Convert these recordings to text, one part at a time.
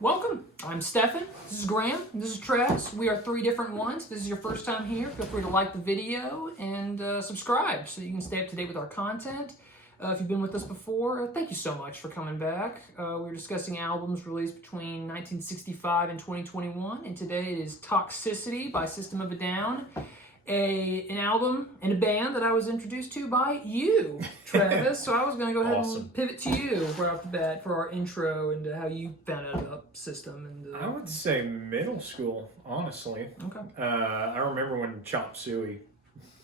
Welcome. I'm Stefan. This is Graham. This is Travis. We are three different ones. If this is your first time here, feel free to like the video and subscribe so you can stay up to date with our content. If you've been with us before, thank you so much for coming back. We're discussing albums released between 1965 and 2021, and today it is Toxicity by System of a Down, an album and a band that I was introduced to by you, Travis. So I was going to go ahead and pivot to you right off the bat for our intro into how you found out about System. And I would say middle school, honestly. Okay. I remember when Chop Suey,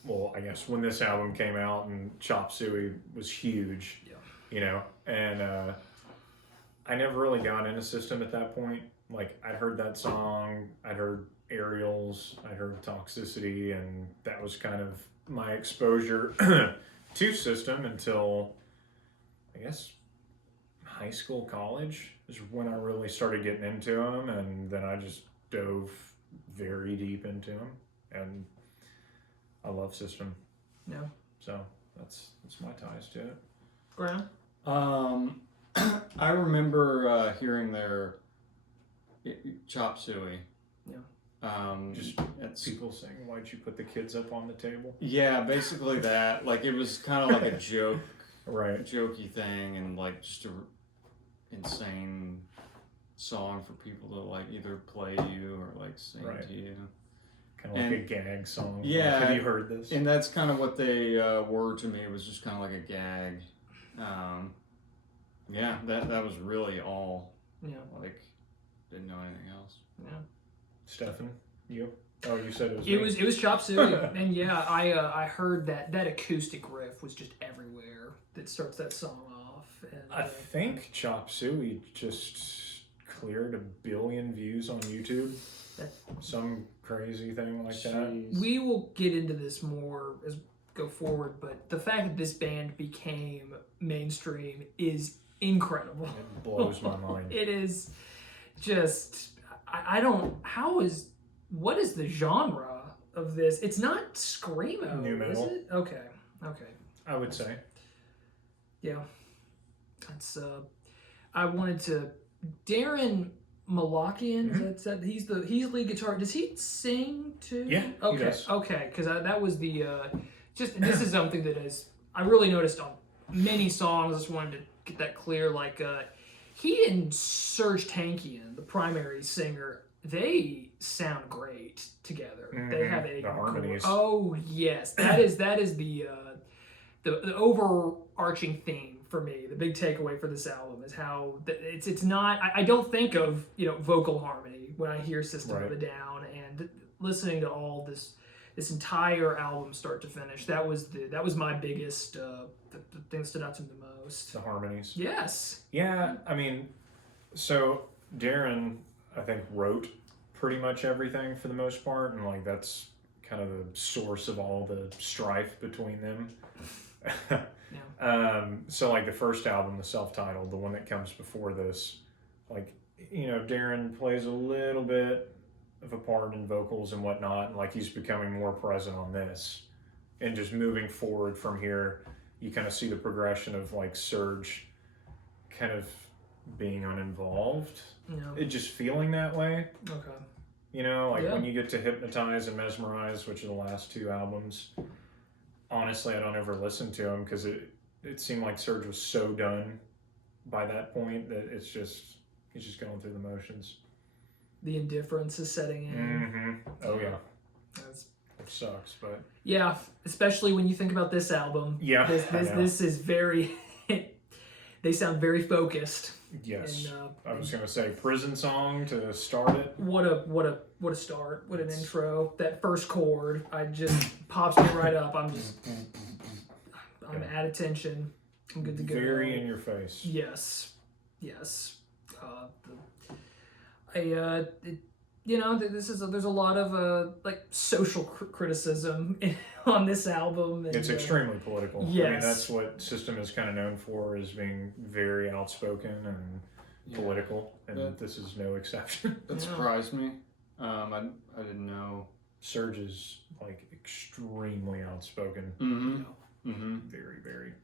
well, I guess when this album came out and Chop Suey was huge, and I never really got into System at that point. Like, I'd heard that song, I'd heard Aerials, I heard Toxicity, and that was kind of my exposure to System until, I guess, high school, college is when I really started getting into them, and then I just dove very deep into them, and I love System. Yeah. So that's my ties to it. Graham? I remember hearing their Chop Suey. Yeah. Just people saying, "Why'd you put the kids up on the table?" Yeah, basically that. Like, it was kind of like a joke, Right. jokey thing, and like just a insane song for people to like either play you or like sing Right. to you. Kind of like a gag song. Yeah. Like, have you heard this? And that's kind of what they were to me. It was just kind of like a gag. Yeah, that was really all. Yeah. Like, didn't know anything else. Yeah. Stefan, you? Oh, you said it was. It was Chop Suey, and yeah, I heard that acoustic riff was just everywhere that starts that song off. And, I think Chop Suey just cleared 1 billion views on YouTube. Some crazy thing like that. We will get into this more as we go forward, but the fact that this band became mainstream is incredible. It blows my mind. It is just, I don't, what is the genre of this? It's not screamo, Nu metal. is it? Okay. I would say. Yeah. That's, I wanted to, Darren Malakian, Mm-hmm. he's lead guitar. Does he sing too? Yeah, Okay. he does. Okay, because this is something that I really noticed on many songs. I just wanted to get that clear. Like, he and Serge Tankian, the primary singer, they sound great together. Mm-hmm. They have a the harmonies. Oh yes, that is the overarching theme for me. The big takeaway for this album is how it's not. I don't think of vocal harmony when I hear System of a Down, and listening to all this entire album start to finish. That was my biggest the thing that stood out to me the most. The harmonies. Yes. Yeah, I mean, so Darren, I think, wrote pretty much everything for the most part, and like that's kind of the source of all the strife between them. So like the first album, the self-titled, the one that comes before this, like, Darren plays a little bit of a part in vocals and whatnot, and like he's becoming more present on this, and just moving forward from here, you kind of see the progression of like Serge kind of being uninvolved. It just feeling that way. Okay. When you get to Hypnotize and Mesmerize, which are the last two albums, honestly, I don't ever listen to them because it seemed like Serge was so done by that point that he's just going through the motions. The indifference is setting in. Mm-hmm. Oh yeah. It sucks, but yeah, especially when you think about this album. Yeah, this is very. They sound very focused. Yes, and, I was gonna say prison song to start it. What a start! What an intro! That first chord, I just pops me right up. I'm at attention. I'm good to go. Very in your face. Yes. There's a lot of like social criticism on this album. And, it's extremely political. Yes. I mean, that's what System is kind of known for, is being very outspoken and political, and this is no exception. That surprised me. I didn't know. Serge is like extremely outspoken. Very, very.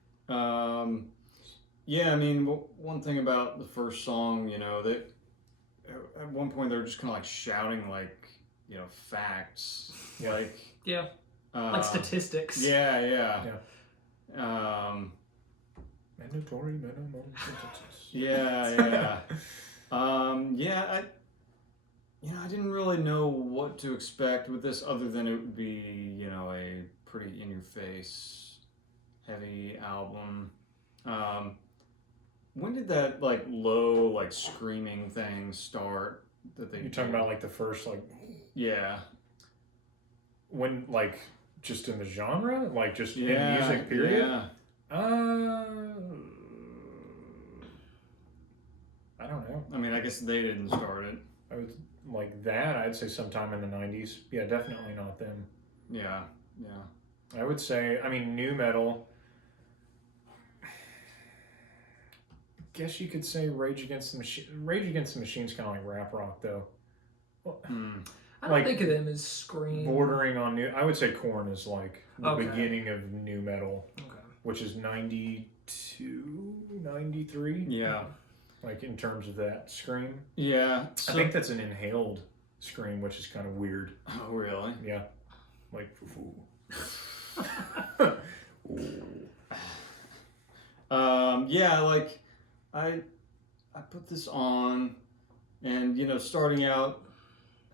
Yeah, I mean, one thing about the first song, that at one point they were just kind of like shouting like, you know, facts, like like statistics. Yeah. Mandatory minimum sentences. Yeah. I didn't really know what to expect with this other than it would be, you know, a pretty in-your-face, heavy album. When did that, like, low, like, screaming thing start? You're talking about, like, the first, like... Yeah. When, like, just in the genre? Like, just in music, period? Yeah. I don't know. I mean, I guess they didn't start it. I was like that. I'd say sometime in the 90s. Yeah, definitely not them. Yeah. I would say, I mean, new metal. Guess you could say Rage Against the Machine. Rage Against the Machine's kind of like rap rock, though. Well, I don't think of them as scream. Bordering on new. I would say Korn is like the beginning of new metal, which is 92, 93. Yeah. Like in terms of that scream. Yeah. I think that's an inhaled scream, which is kind of weird. Oh, really? Yeah. Like, foo. Like I put this on, and you know, starting out,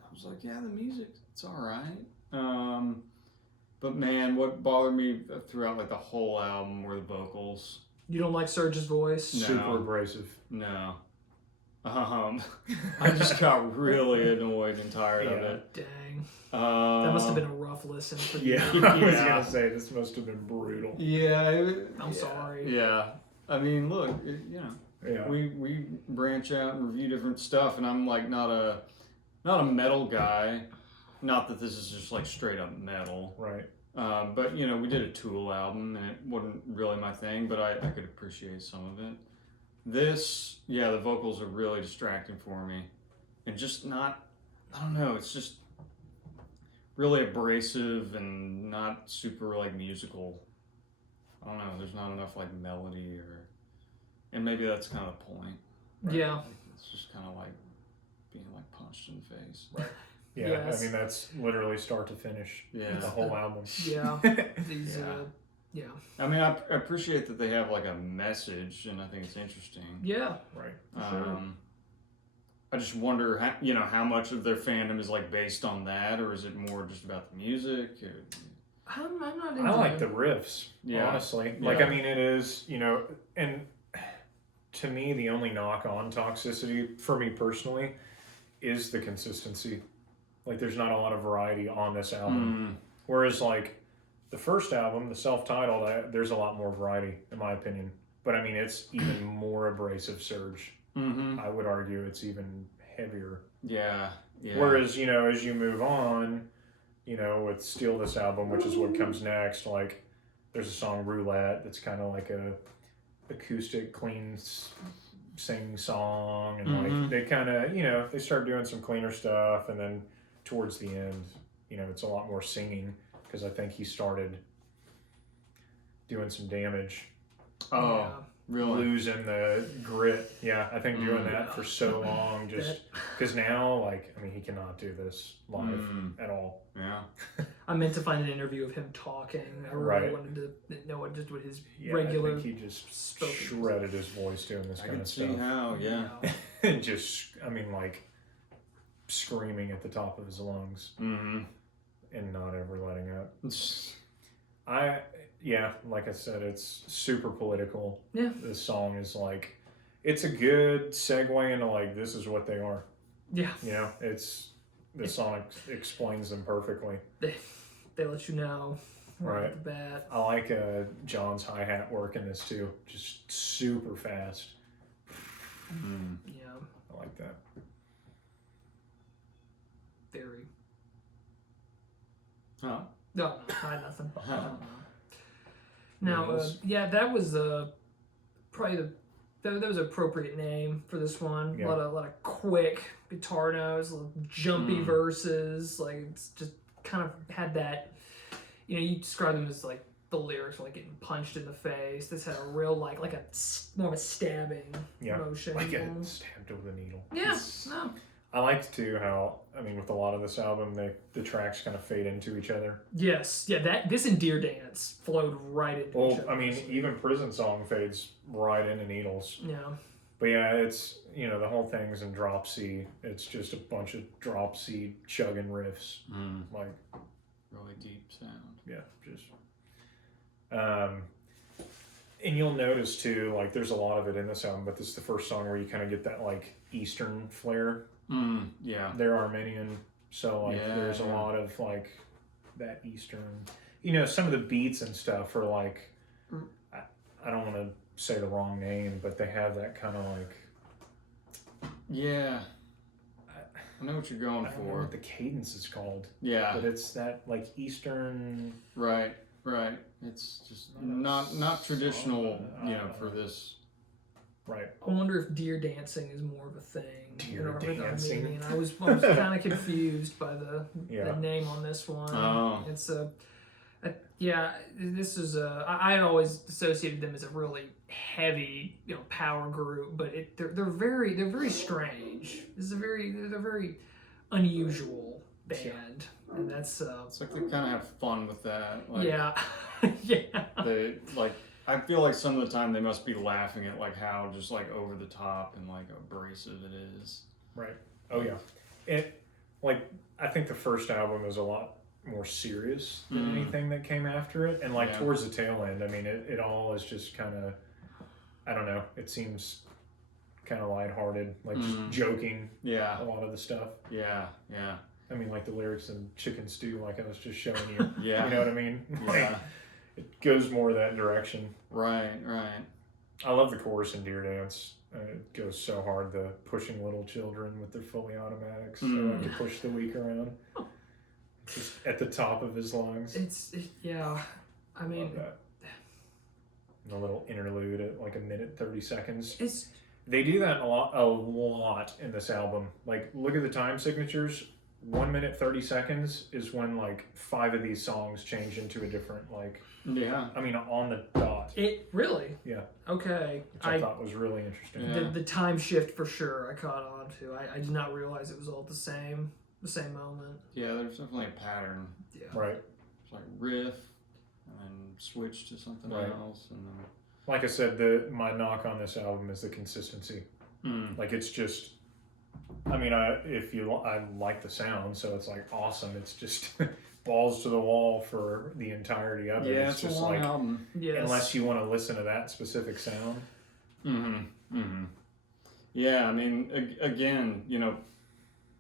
I was like, yeah, the music, it's all right. But man, what bothered me throughout like the whole album were the vocals. You don't like Serge's voice? No. Super abrasive. No. I just got really annoyed and tired of it. Dang. That must have been a rough listen for you. I was gonna say this must have been brutal. Yeah. I'm sorry. Yeah. I mean, look, we branch out and review different stuff, and I'm like not a metal guy. Not that this is just like straight up metal. Right. But you know, we did a Tool album, and it wasn't really my thing, but I could appreciate some of it. This, the vocals are really distracting for me, and just not, I don't know, it's just really abrasive and not super like musical. I don't know, there's not enough like melody and maybe that's kind of the point. Right? Yeah. Like, it's just kind of like being like punched in the face. Right. Yeah, yes. I mean, that's literally start to finish. Yeah. The whole album. Yeah. These, I mean, I appreciate that they have like a message, and I think it's interesting. Yeah. Right. Sure. I just wonder, how much of their fandom is like based on that, or is it more just about the music? I'm not into I like the riffs, honestly. Like, I mean, it is, and to me, the only knock on Toxicity, for me personally, is the consistency. Like, there's not a lot of variety on this album. Whereas, like, the first album, the self-titled, there's a lot more variety, in my opinion. But, I mean, it's even more abrasive surge. I would argue it's even heavier. Yeah. Whereas, as you move on, with Steal This Album, which is what comes next, like, there's a song, Roulette, that's kind of like a acoustic, clean sing song. And, like, they kind of, they start doing some cleaner stuff. And then towards the end, it's a lot more singing. Because I think he started doing some damage. Oh, really? Losing the grit. Yeah, I think doing that for so long, just because now, like, I mean, he cannot do this live at all. Yeah. I meant to find an interview of him talking. I really wanted to know what his regular. I think he just shredded his voice doing this kind of stuff. I can see how, and just, I mean, like, screaming at the top of his lungs. And not ever letting up. Like I said, it's super political. Yeah. This song is like, it's a good segue into like, this is what they are. Yeah. The song explains them perfectly. They let you know right off the bat. I like John's hi-hat work in this too. Just super fast. Yeah. I like that. Very. Huh? No, nothing. Now, that was probably that was an appropriate name for this one. Yeah. A lot of quick guitar notes, little jumpy verses. Like, it's just kind of had that. You describe them as like the lyrics were like getting punched in the face. This had a real like more of a stabbing motion. Like a stabbed with a needle. Yeah, no. I liked too how, I mean, with a lot of this album, the tracks kind of fade into each other. Yes, yeah. This and Dear Dance flowed right into each other. I mean, even Prison Song fades right into Needles. Yeah. But yeah, it's, the whole thing's in drop C. It's just a bunch of drop C chugging riffs. Like, really deep sound. Yeah, just. And you'll notice too, like, there's a lot of it in this album, but this is the first song where you kind of get that like Eastern flair. Yeah. They're Armenian, so like there's a lot of like that Eastern. Some of the beats and stuff are like, I don't want to say the wrong name, but they have that kind of like. Yeah. I know what you're going I don't for. know what the cadence is called. Yeah. But it's that like Eastern. Right. It's just not traditional, for this. Right. I wonder if Deer Dancing is more of a thing. Deer Dancing. I was kind of confused by the name on this one. Oh. It's this is I had always associated them as a really heavy, power group, but they're very strange. They're very unusual band, and that's it's like they kind of have fun with that. Like, yeah. They like. I feel like some of the time they must be laughing at like how just like over the top and like abrasive it is. Right. Oh yeah. I think the first album is a lot more serious than anything that came after it, and like towards the tail end, I mean, it all is just kind of, I don't know. It seems kind of lighthearted, like just joking. Yeah. A lot of the stuff. Yeah. I mean, like the lyrics in Chicken Stew, like I was just showing you. Yeah. You know what I mean? Yeah. It goes more that direction. Right. I love the chorus in Deer Dance. It goes so hard, the pushing little children with their fully automatics so I can push the weak around. Just at the top of his lungs. I mean, love that. And a little interlude at like 1:30 seconds. It's They do that a lot in this album. Like, look at the time signatures. 1:30 is when like 5 of these songs change into a different like. Yeah. I mean, on the dot. It really. Yeah. Okay. Which I thought was really interesting. Yeah. The time shift for sure. I caught on to. I did not realize it was all the same moment. Yeah. There's definitely a pattern. Yeah. Right. It's like riff, and then switch to something else, and then. Like I said, my knock on this album is the consistency. Like, it's just. I mean, I like the sound, so it's like awesome. It's just balls to the wall for the entirety of it. Yeah, it's just just a long like album. Yes. unless you want to listen to that specific sound. Yeah, I mean, again,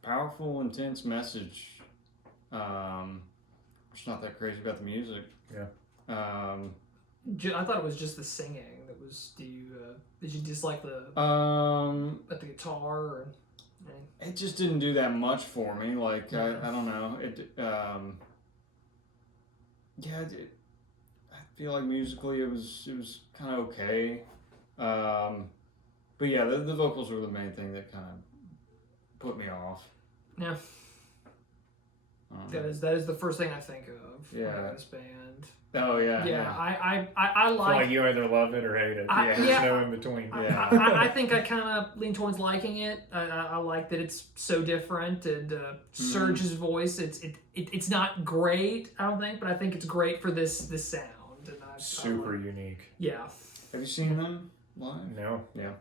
powerful, intense message. It's not that crazy about the music. Yeah. I thought it was just the singing that was. Did you dislike the guitar? Or, It just didn't do that much for me. Like I don't know. I feel like musically it was kind of okay. But yeah, the vocals were the main thing that kind of put me off. Yeah. That is the first thing I think of. Yeah. This band. Oh yeah. Yeah. I I feel like you either love it or hate it. There's no in between. I think I kind of lean towards liking it. I like that it's so different, and Serge's voice. It's not great, I don't think, but I think it's great for this sound. And Super unique. Yeah. Have you seen them live? No. Yeah.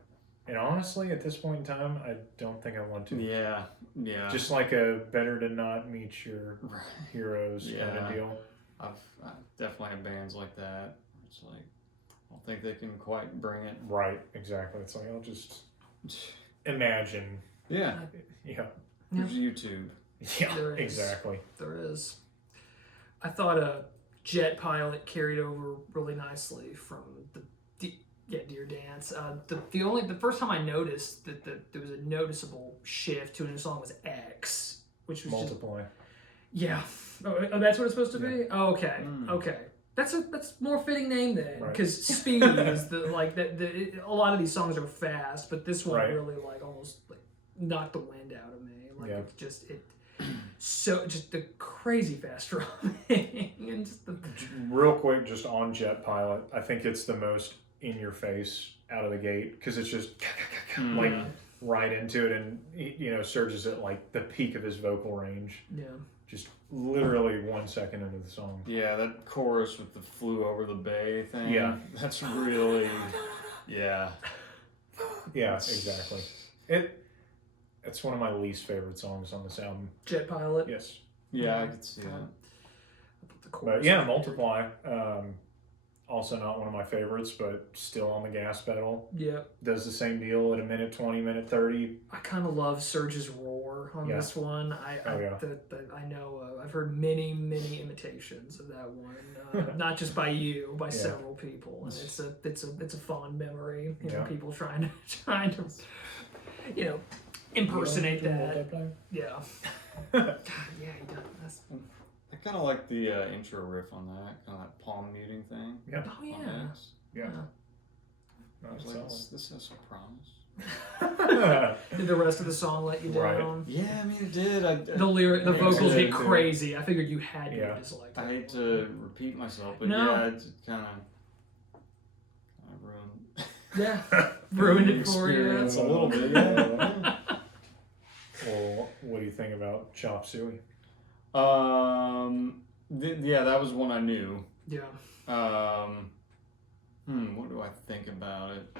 And honestly, at this point in time, I don't think I want to. Yeah. Just like a better to not meet your heroes kind of deal. I've definitely had bands like that. It's like, I don't think they can quite bring it. Right, exactly. It's like, I'll just imagine. Yeah. Yeah. There's YouTube. Yeah, exactly. There is. I thought Jet Pilot carried over really nicely from Dear Dance. The first time I noticed that there was a noticeable shift to a new song was X, which was Multiply. Yeah. Oh, that's what it's supposed to be? Oh, okay. Okay. That's more fitting name then, because Speed is a lot of these songs are fast, but this one really like almost like knocked the wind out of me. Like it's just so just the crazy fast drumming and just the Real quick, just on Jet Pilot, I think it's the most in your face out of the gate because it's just like right into it, and Serge is at like the peak of his vocal range. yeah. Just literally 1 second into the song. Yeah, that chorus with the flew over the bay thing. Yeah. That's really, yeah. Yeah, exactly. It's one of my least favorite songs on this album. Jet Pilot. Yes. Yeah, I could see that. But yeah, Multiply. Also not one of my favorites, but still on the gas pedal. Yeah. Does the same deal at a minute 20, minute 30. I kind of love Surge's roar on this one. I know I've heard many imitations of that one, not just by you, by several people, and it's a fond memory. People trying to impersonate that. Yeah. God, yeah, he does. I kind of like the intro riff on that, kind of that palm muting thing. Yeah. Oh yeah. Yeah. I was like, this has some promise. Did the rest of the song let you down? Right. Yeah, I mean it did. The vocals get crazy. I figured you had to dislike that. I hate to repeat myself, but it kind of ruined. Yeah, ruined it for you. A little bit. Yeah. Well, what do you think about Chop Suey? Yeah, that was one I knew. Yeah. What do I think about it?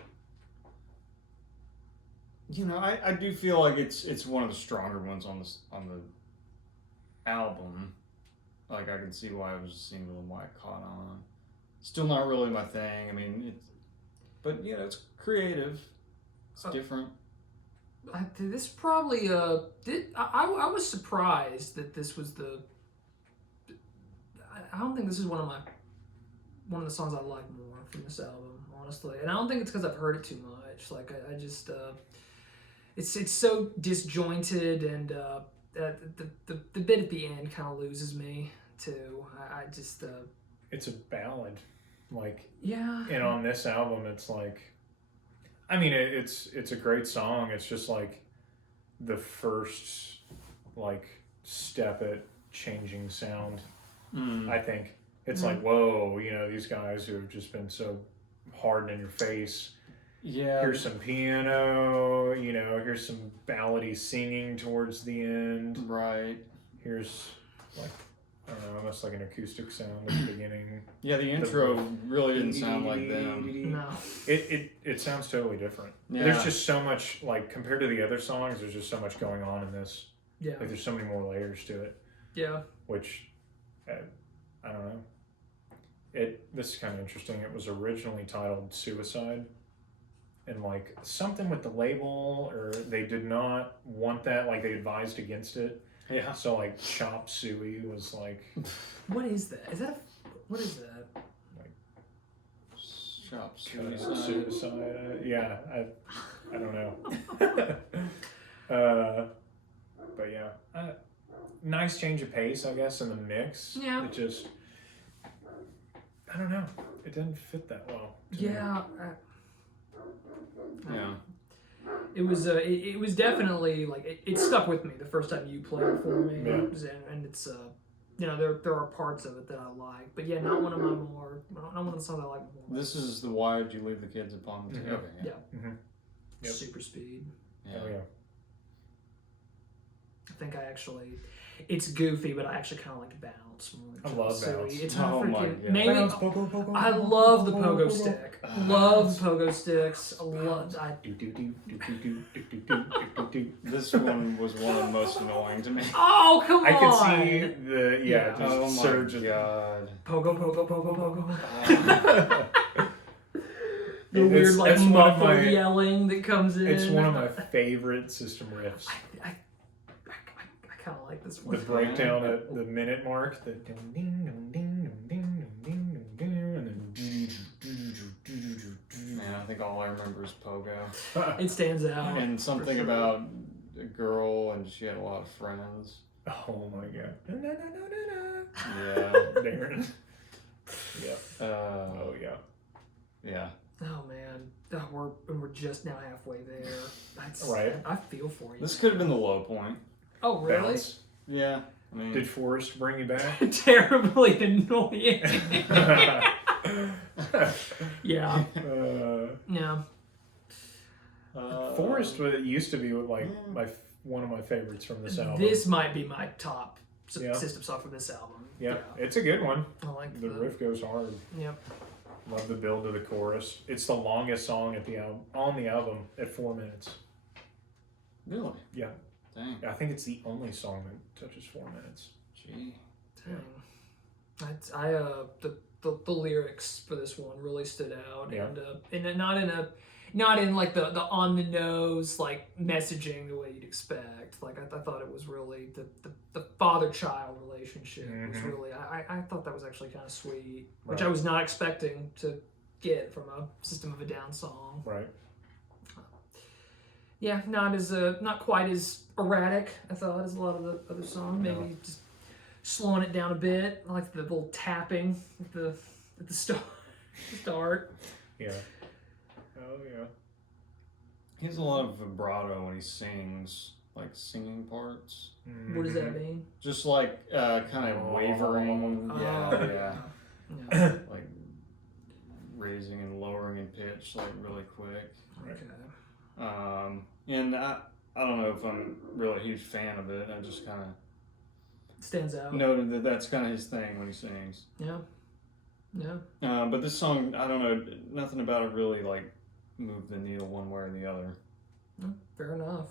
I do feel like it's one of the stronger ones on the album. Like I can see why it was a single and why it caught on. Still not really my thing. I mean, but it's creative. It's different. This probably I was surprised that this was I don't think this is one of the songs I like more from this album, honestly, and I don't think it's because I've heard it too much. Like I just it's so disjointed, and the bit at the end kind of loses me too. I just it's a ballad, like and on this album it's like. I mean, it's a great song. It's just like the first step at changing sound. I think it's like, whoa, these guys who have just been so hard in your face. Yeah. Here's some piano. Here's some ballady singing towards the end. Right. Here's I don't know, almost like an acoustic sound at the beginning. Yeah, the intro really didn't sound like them. No. It sounds totally different. Yeah. There's just so much, compared to the other songs, there's just so much going on in this. Yeah. There's so many more layers to it. Yeah. Which, I don't know. This is kind of interesting. It was originally titled Suicide. And, something with the label, or they did not want that. They advised against it. Yeah. So Chop Suey was What is that? What is that? Chop Suicide. Yeah, I don't know. But yeah, nice change of pace, I guess, in the mix. Yeah. It just, I don't know. It didn't fit that well. Yeah. Yeah. It was definitely it stuck with me the first time you played it for me. Yeah. And it's there are parts of it that I like, but yeah, not one of the songs I like more. This is the Why Did You Leave the Kids Upon the Table? Okay, Yeah. Mm-hmm. Yep. Super Speed. Yeah. Oh yeah. I think it's goofy, but I actually kind of like Bounce more. I love Bounce. It's Oh my freaking God. maybe. Bounce, pogo, I love the pogo stick. Love pogo sticks. This one was one of the most annoying to me. Oh, come on! I could see the just Oh my surge of God. Pogo. The It's- weird it's one of muffled my- yelling that comes in. It's one of my favorite System riffs. I kind of like this The one. breakdown at the minute mark, the ding ding ding ding ding ding ding and then Man, I think all I remember is Pogo. It stands out. And something about a girl and she had a lot of friends. oh my god. Yeah. Darren. Yep. Oh, yeah. yeah. Oh man, we're just now halfway there. That's Right. I feel for you. This could have been the low point. Oh really? Bounce. Yeah. I mean, Did Forrest bring you back? Terribly annoying. Yeah. Yeah. Forrest used to be like one of my favorites from this album. This might be my top Yeah. system song from this album. Yeah, it's a good one. I like The riff goes hard. Yep. Love the build to the chorus. It's the longest song on the album at 4 minutes. Really? Yeah. Dang. I think it's the only song that touches 4 minutes. Gee. Dang. The lyrics for this one really stood out, Yeah. and not in like the on the nose like messaging the way you'd expect. Like I thought it was really the father child relationship was really I thought that was actually kind of sweet, which I was not expecting to get from a System of a Down song. Right. Yeah, not quite as erratic, I thought, as a lot of the other songs. Maybe just slowing it down a bit. I like the little tapping at the start. Yeah. Oh yeah. He has a lot of vibrato when he sings, like singing parts. What does that mean? Just like kind of wavering. Yeah. Like raising and lowering in pitch, like really quick. Okay. And I don't know if I'm really a huge fan of it. I just kind of Stands out. noted that that's kind of his thing when he sings. Yeah. Yeah. But this song, I don't know, nothing about it really like moved the needle one way or the other. No, fair enough.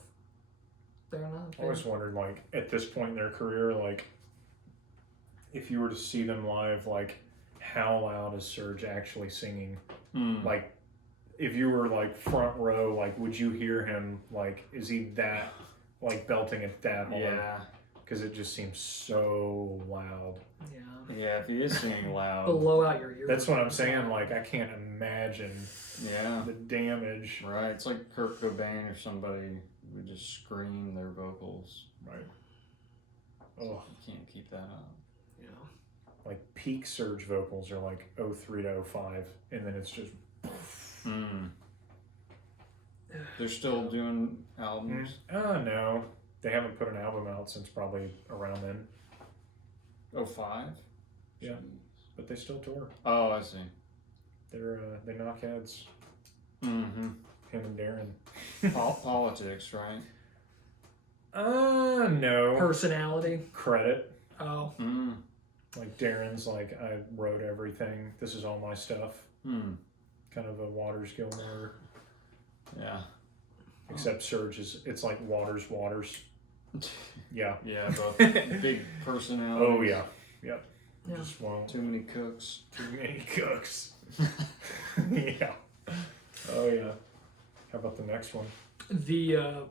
I always wondered, like, at this point in their career, like, if you were to see them live, like, how loud is Serge actually singing? Like, if you were, like, front row, like, would you hear him, like, is he that, like, belting it that hard? Yeah. Because it just seems so loud. Yeah, if he is singing loud. Blow out your ears. That's what I'm saying. Like, I can't imagine the damage. Right. It's like Kurt Cobain or somebody would just scream their vocals. Right. Oh, you can't keep that up. Yeah. Like, peak Surge vocals are like 03 to 05, and then it's just. They're still doing albums? No. They haven't put an album out since probably around then. 05? Yeah. But they still tour. Oh, I see. They knock heads. Mm-hmm. Him and Darren. Politics, right? No. Personality. Credit. Oh. Like Darren's like, I wrote everything. This is all my stuff. Kind of a Waters Gilmore. Yeah. Except Surge it's like Waters. Yeah. Yeah, both big personalities. Oh yeah. Yep. Yeah. Just won't. Too many cooks. Too many cooks. Yeah. Oh yeah. How about the next one? The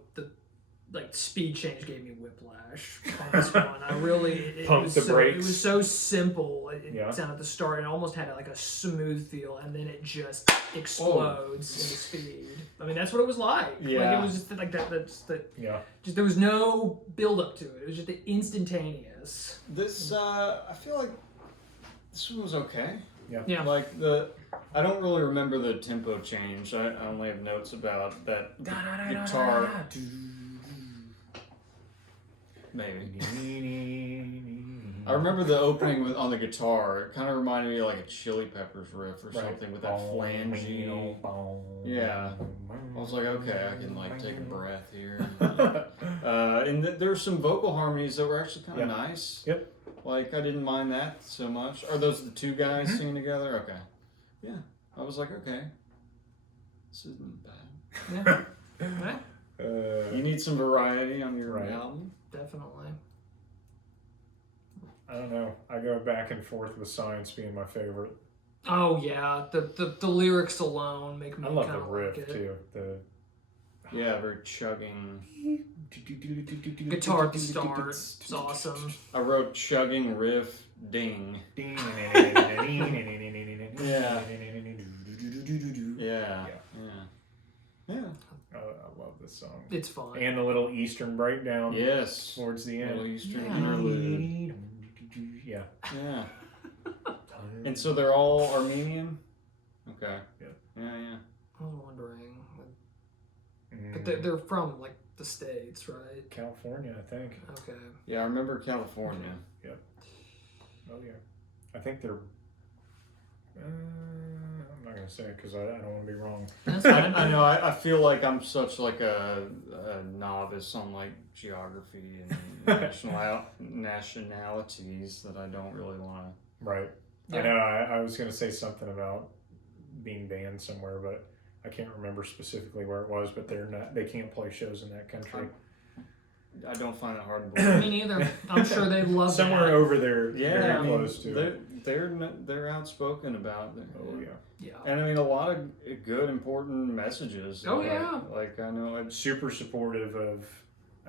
like speed change gave me whiplash on this one. I really it Pump was the so, brakes. It was so simple. It Yeah. sounded at the start. It almost had like a smooth feel, and then it just explodes into speed. I mean, that's what it was like. Yeah. Like it was just like that. Yeah. Just there was no build up to it. It was just instantaneous. This, I feel like this one was okay. Yeah. Like I don't really remember the tempo change. I only have notes about that guitar. Maybe. I remember the opening on the guitar. It kind of reminded me of like a Chili Peppers riff or something with that flangey. Yeah. I was like, okay, I can like take a breath here. And there were some vocal harmonies that were actually kind of nice. Yep. Like I didn't mind that so much. Are those the two guys singing together? Okay. Yeah. I was like, okay. This isn't bad. Yeah. Right? You need some variety on your Right. album. Definitely. I don't know. I go back and forth with Science being my favorite. Oh yeah, the lyrics alone make me I love kind the of riff like it. too. The Yeah, very chugging. Guitar at the start, it's awesome. I wrote chugging riff ding. Yeah. Yeah. Yeah. I love this song. It's fun. And the little Eastern breakdown. Yes. Towards the end. Little Eastern Yeah. interlude. Yeah. Yeah. And so they're all Armenian? Okay. Yeah. Yeah. I was wondering, but they're from like the States, right? California, I think. Okay. Yeah, I remember California. Oh yeah, I think they're. I'm not gonna say it because I don't want to be wrong. That's fine. I know. I feel like I'm such like a novice on like geography and nationalities that I don't really want to. Right. Yeah. I know. I was gonna say something about being banned somewhere, but I can't remember specifically where it was. But they're not. They can't play shows in that country. I don't find it hard to believe. Me neither. I'm sure they love Somewhere that. over there. Yeah, very I mean, close to. they're outspoken about it. Oh yeah. Yeah. And I mean, a lot of good, important messages. Oh, like, yeah. Like I know it's Super supportive of,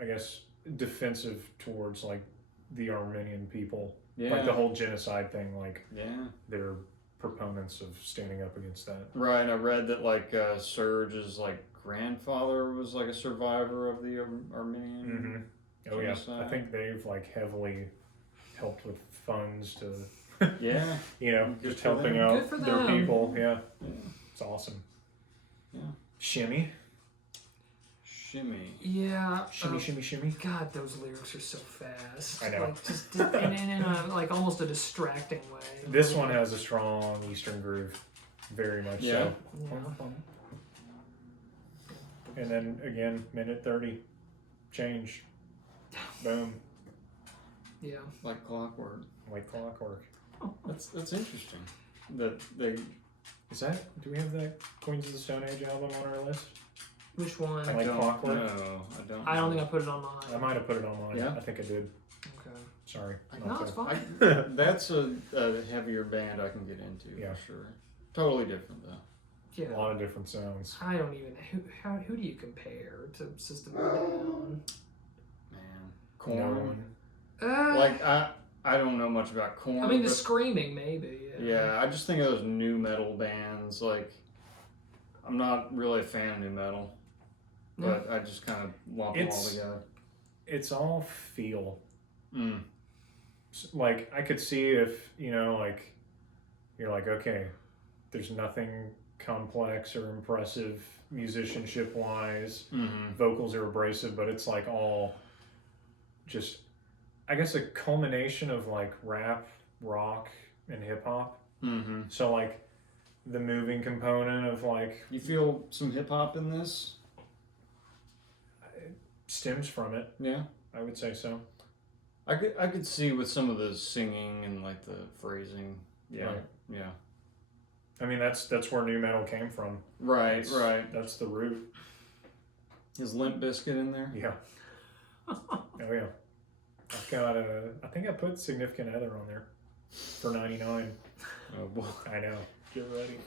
I guess, defensive towards like the Armenian people. yeah, Like the whole genocide thing. Like yeah. they're proponents of standing up against that. Right. I read that like Serge's like grandfather was like a survivor of the Armenian. Mm-hmm. Oh yeah. Genocide. I think they've like heavily helped with funds to. Yeah. You know, Good just for helping them. out Good for their them. people. Yeah, Yeah. it's awesome. Yeah. Shimmy, Shimmy. Yeah. shimmy, shimmy, shimmy. God, those lyrics are so fast. I know. Like, just in a like almost a distracting way. This one has a strong Eastern groove, very much Yeah. so. Yeah. And then again, minute 30, change, boom, Yeah. Like clockwork. like clockwork. That's interesting. That they. Is that? Do we have that Queens of the Stone Age album on our list? Which one? I like don't Clockwork. know. I don't. I don't think I know. put it on mine. I might have put it on mine. Yeah? I think I did. Okay. Sorry. No, it's fine. That's a heavier band I can get into Yeah. for sure. Totally different though. A Yeah. lot of different sounds. I don't even. Who do you compare to System of a Down? Man, No Korn. one. Like I don't know much about Korn. I mean, the but screaming maybe. yeah, I just think of those new metal bands. Like, I'm not really a fan of new metal, but I just kind of lump them all It's- together. It's all feel. Mm. Like I could see if like you're like, okay, there's nothing complex or impressive musicianship wise. Mm-hmm. Vocals are abrasive, but it's like all just, I guess, a culmination of like rap, rock, and hip hop. Mm-hmm. So like the moving component of like You feel some hip hop in this? stems from it. Yeah. I would say so. I could see with some of the singing and like the phrasing. Yeah. Right. Yeah. I mean, that's where new metal came from. Right. That's- Right. That's the root. Is Limp Bizkit in there? Yeah. Oh yeah. I've got I think I put Significant Other on there for 99. Oh boy. I know. Get ready.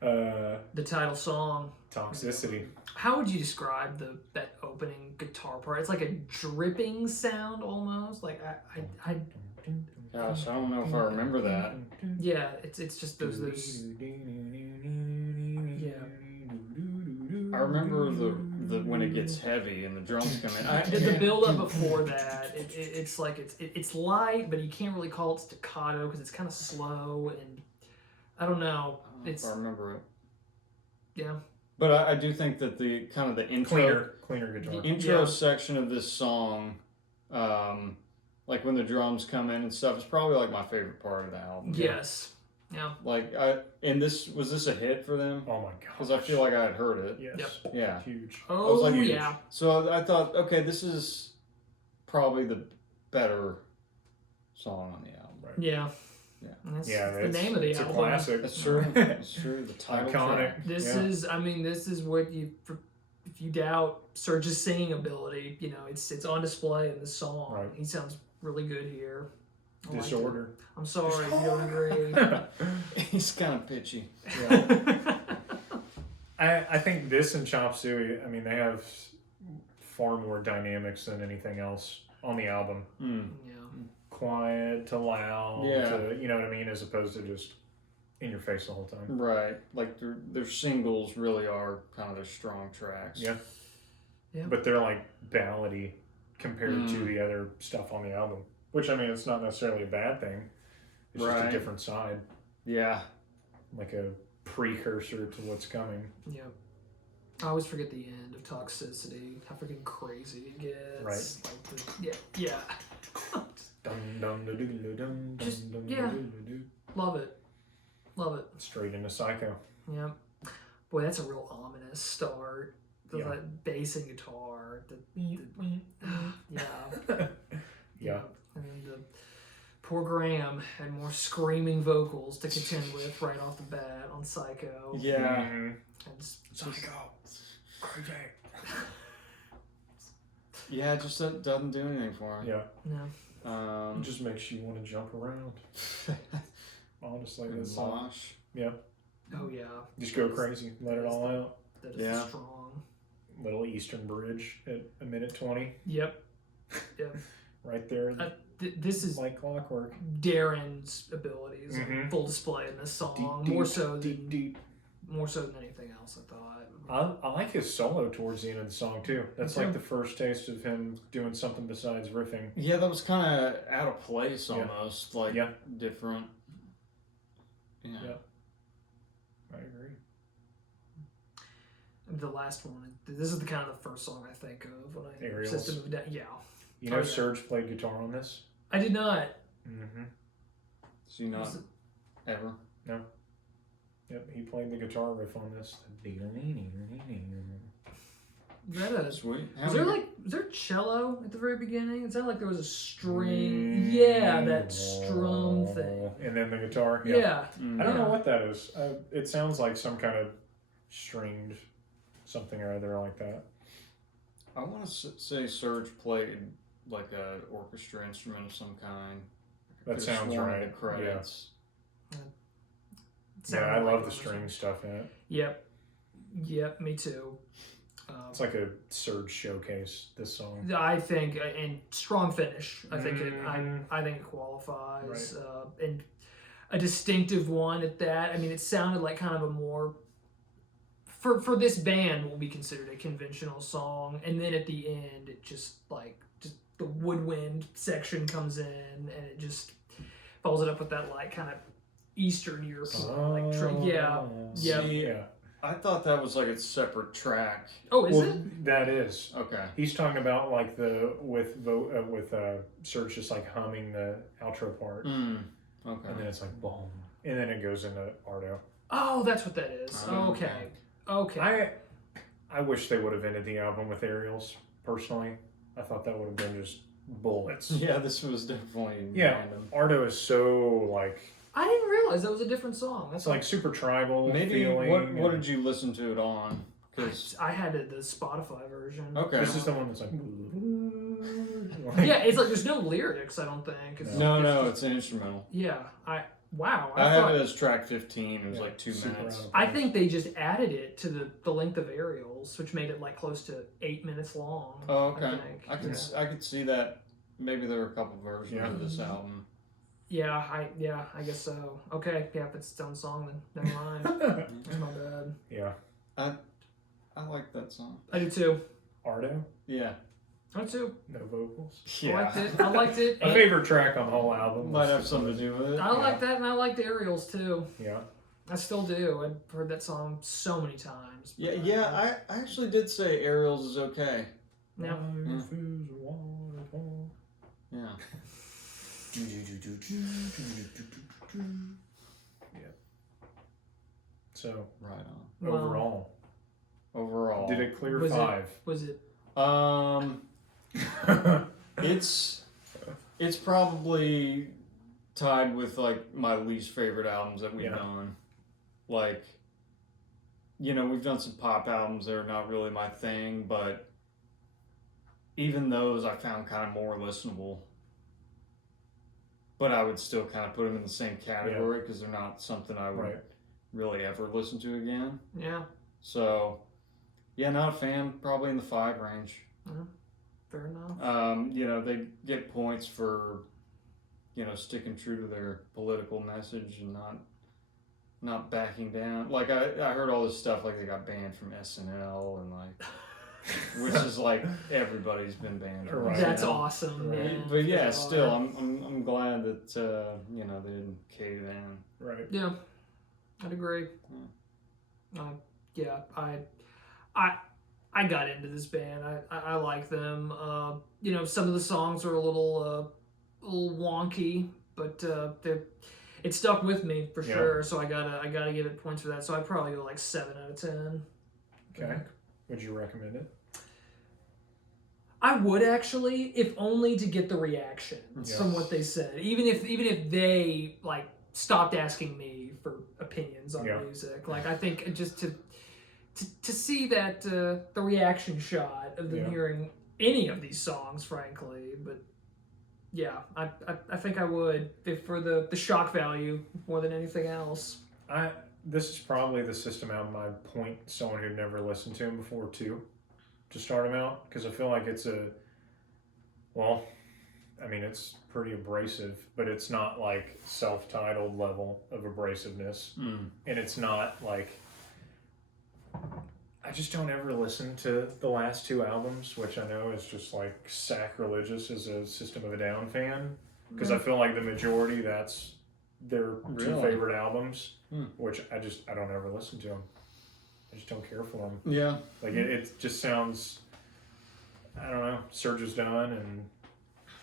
The title song. Toxicity. How would you describe that opening guitar part? It's like a dripping sound almost. Like I Gosh, I don't know if I remember that. yeah. It's just those. Yeah. I remember the when it gets heavy and the drums come in. The build up before that, it's like it's light, but you can't really call it staccato because it's kind of slow and I don't know. I don't know if It's I remember it. yeah. But I do think that the kind of the intro, Cleaner guitar. the intro Yeah. section of this song, like when the drums come in and stuff, is probably like my favorite part of the album. Yes. Yeah. Like and was this a hit for them? Oh my god. Because I feel like I had heard it. Yes. Yeah. Huge. Oh like, yeah. So I thought, okay, this is probably the better song on the album. Right. Yeah. Yeah. And that's Yeah, the name of the it's album. a classic. That's true. That's true. The title Iconic. track. This Yeah. is, I mean, this is what if you doubt Serge's singing ability, it's on display in the song. Right. He sounds really good here. I liked it. Disorder. I'm sorry, if you don't agree. He's kind of pitchy. I think this and Chop Suey, I mean, they have far more dynamics than anything else on the album. Mm. Yeah. Quiet to loud Yeah. to, you know what I mean, as opposed to just in your face the whole time. Right. Like their singles really are kind of their strong tracks. Yeah. Yeah. But they're like ballady compared to the other stuff on the album. Which, I mean, it's not necessarily a bad thing. It's just a Right. different side. Yeah. Like a precursor to what's coming. Yeah. I always forget the end of Toxicity. How freaking crazy it gets. Right. Like yeah. Dun, dun, dun, dun, dun, dun, Just- dun, yeah. dun, dun, dun. Love it. Straight into Psycho. Yeah. Boy, that's a real ominous start. The Yeah. like, bass and guitar. Yeah. Yeah. And then the poor Graham had more screaming vocals to contend with right off the bat on Psycho. Yeah. Mhm. And just- Psycho. Crazy. Yeah, it just doesn't do anything for me. Yeah. no. It just makes you want to jump around. Honestly, And this mosh. Yeah. Oh yeah. Just go crazy. Let it all out. That is Yeah. strong. Little Eastern Bridge at a minute 20. Yep. Yep. Right there. This is Like clockwork. Darren's abilities on Mhm. full display in this song. Deep, more so deep, deep. than anything else, I thought. I like his solo towards the end of the song too. That's Me like too. the first taste of him doing something besides riffing. Yeah, that was kind of out of place Yeah. almost. Like, Yeah. different. Yeah. Yeah. I agree. The last one. This is the kind of the first song I think of when I Aerials. System of a Down. Yeah. You know, Oh, yeah. Serge played guitar on this. I did not. Mm-hmm. So you not Was it- ever. Yep, he played the guitar riff on this. Is that a? Sweet. Was there cello at the very beginning? It sounded like there was a string. Yeah, that strum thing. And then the guitar. Yeah. Mm. I don't Yeah. know what that is. It sounds like some kind of stringed something or other like that. I want to say Serge played like a orchestra instrument of some kind. That Could've sounds sworn in right. The credits. Yeah, I love the string. string stuff in it. Yep. Yep, me too. It's like a Surge showcase, this song. I think, and strong finish. I think Mhm. I think it qualifies, and a distinctive one at that. I mean, it sounded like kind of a more for this band what would be considered a conventional song, and then at the end, it just the woodwind section comes in, and it just follows it up with that like kind of Eastern European yeah. See, Yeah. I thought that was like a separate track. Oh, is Well, it? that is. Okay. He's talking about like with Serge just like humming the outro part, Mm. Okay. and then it's like boom, and then it goes into Ardo. Oh, that's what that is. Oh, Okay. Okay. I wish they would have ended the album with Aerials. Personally, I thought that would have been just bullets. Yeah, this was definitely Yeah, random. Ardo is so like I didn't realize that was a different song. it's like super tribal Maybe feeling. what did you listen to it on? 'Cause- I had the Spotify version. Okay. This is the one that's like. Yeah, it's like there's no lyrics. I don't think. no, just- it's an instrumental. Yeah, I I have thought, it as track 15. It was Yeah, like 2 super minutes. out of I place. think they just added it to the length of Aerials, which made it like close to 8 minutes long. Oh, okay. I think. I could see that. Maybe there were a couple versions Yeah. of this album. Yeah, I guess so. Okay, yeah, if it's its own song, then never mind. That's my bad. Yeah, I like that song. I do too. Ardo, Yeah. I do too. no vocals. Yeah. I liked it. I liked it. My And favorite track on the whole album Might have something to do with it. I like that, and I liked Aerials too. Yeah, I still do. I've heard that song so many times. Yeah, I actually did say Aerials is okay. Yeah. Life is a waterfall. Yeah. Yeah. So Right on. Well, Overall. did it clear Was it- 5? Was it? It's probably tied with like my least favorite albums that we've Yeah. done. Like, we've done some pop albums that are not really my thing, but even those I found kind of more listenable. But I would still kind of put them in the same category because they're not something I would Right. really ever listen to again. Yeah. So, yeah, not a fan. Probably in the 5 range. Fair enough. They get points for, sticking true to their political message and not backing down. Like I heard all this stuff like they got banned from SNL and like, which is like everybody's been banned from Right. That's SNL. awesome, Right. man. But yeah, They still, are. I'm glad that they didn't cave in. Right. Yeah, I'd agree. Yeah, I got into this band. I like them. You know, some of the songs are a little wonky, but it stuck with me for sure. So I gotta give it points for that. So I'd probably go like 7 out of 10. Okay. Would you recommend it? I would actually, if only to get the reaction from what they said. Even if they like stopped asking me for opinions on music, like I think just to see that the reaction shot of them hearing any of these songs, frankly. But yeah, I think I would, if for the shock value more than anything else. This is probably the System album I'd point someone who'd never listened to him before to start him out, because I feel like it's it's pretty abrasive, but it's not like self-titled level of abrasiveness, and it's not like, I just don't ever listen to the last 2 albums, which I know is just like sacrilegious as a System of a Down fan, because I feel like the majority, that's their 2 favorite albums, which I don't ever listen to them. I just don't care for them. Yeah. Like it just sounds, I don't know, Surge is done, and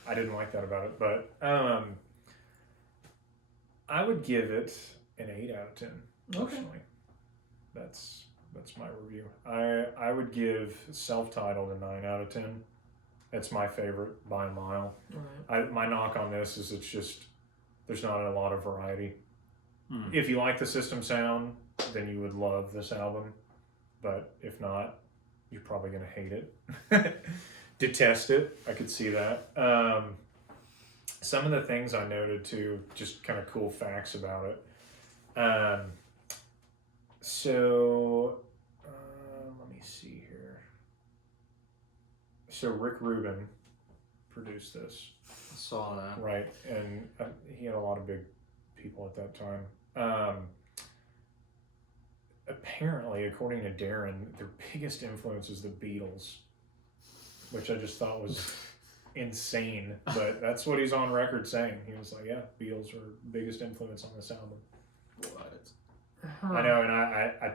I didn't like that about it. But I would give it an 8 out of 10. Personally. That's my review. I would give Self-Titled a 9 out of 10. It's my favorite by a mile. Right. My knock on this is it's just, there's not a lot of variety. If you like the System sound, then you would love this album. But if not, you're probably going to hate it. Detest it. I could see that. Some of the things I noted too, just kind of cool facts about it. Let me see here. So Rick Rubin produced this. I saw that. Right, and he had a lot of big people at that time. Apparently, according to Darren, their biggest influence is the Beatles, which I just thought was insane. But that's what he's on record saying. He was like, yeah, Beatles were the biggest influence on this album. What? I know, and I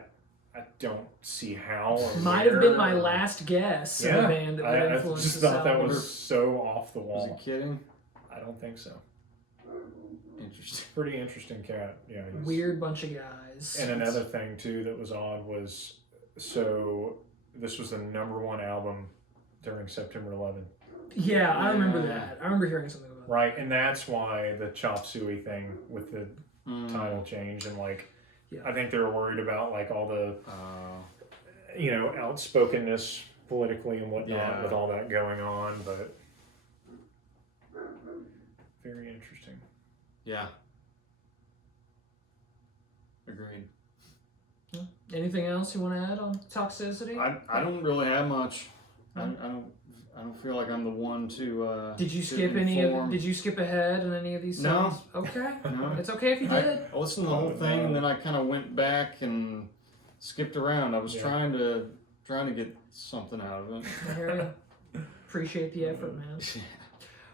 don't see how. Might have been my last guess. Yeah, of a band that would influence I just this thought that album. was so off the wall. Was he kidding? I don't think so. Interesting. Pretty interesting cat. Yeah. Weird bunch of guys. And another thing too that was odd was, so this was the #1 album during September 11. Yeah, I remember that. I remember hearing something about that. Right, and that's why the Chop Suey thing with the title change, and like, I think they were worried about like all the, outspokenness politically and whatnot with all that going on, but very interesting. Yeah. Agreed. Anything else you want to add on Toxicity? I don't really have much. I don't feel like I'm the one to. Did you skip Did you skip ahead in any of these songs? No. Okay. No. It's okay if you did. I listened to the whole thing, and then I kind of went back and skipped around. I was trying to get something out of it. I hear you. Appreciate the effort, man.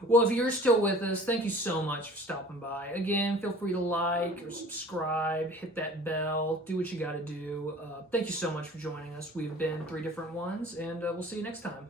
Well, if you're still with us, thank you so much for stopping by. Again, feel free to like or subscribe, hit that bell, do what you got to do. Thank you so much for joining us. We've been 3 different ones, and we'll see you next time.